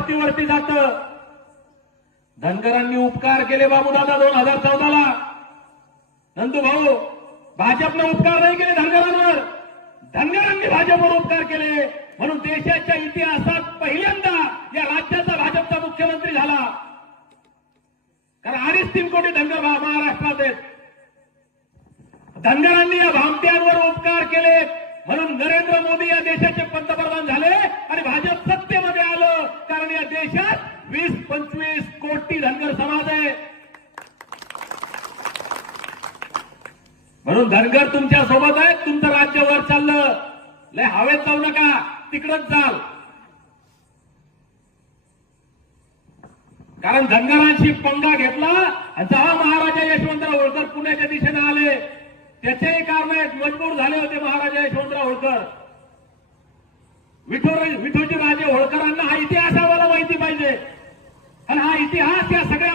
वरती जात. धनगरांनी उपकार केले बाबूदादा 2014ला. नंदू भाऊ, भाजपने उपकार नाही केले धनगरांवर, धनगरांनी भाजपवर उपकार केले. म्हणून देशाच्या इतिहासात पहिल्यांदा या राज्याचा भाजपचा मुख्यमंत्री झाला. कारण 2.5-3 कोटी धनगर महाराष्ट्रात आहेत. धनगरांनी या भामट्यांवर उपकार केले म्हणून नरेंद्र मोदी या देशाचे पंतप्रधान झाले आणि भाजप सत्तेमध्ये आलं. कारण या देशात 20-25 कोटी धनगर समाज आहे. म्हणून धनगर तुमच्या सोबत आहेत. तुमचं राज्य वर चाललं, लय हवेत जाऊ नका, तिकडच जाल. कारण धनगरांशी पंगा घेतला आणि जेव्हा महाराजा यशवंतराव होळकर पुण्याच्या दिशेने आले त्याचेही कारण आहेत. मजबूर झाले होते महाराजा यशवंतराव होळकर. विठोजी राजे होळकरांना हा इतिहास आम्हाला माहिती पाहिजे आणि हा इतिहास या सगळ्या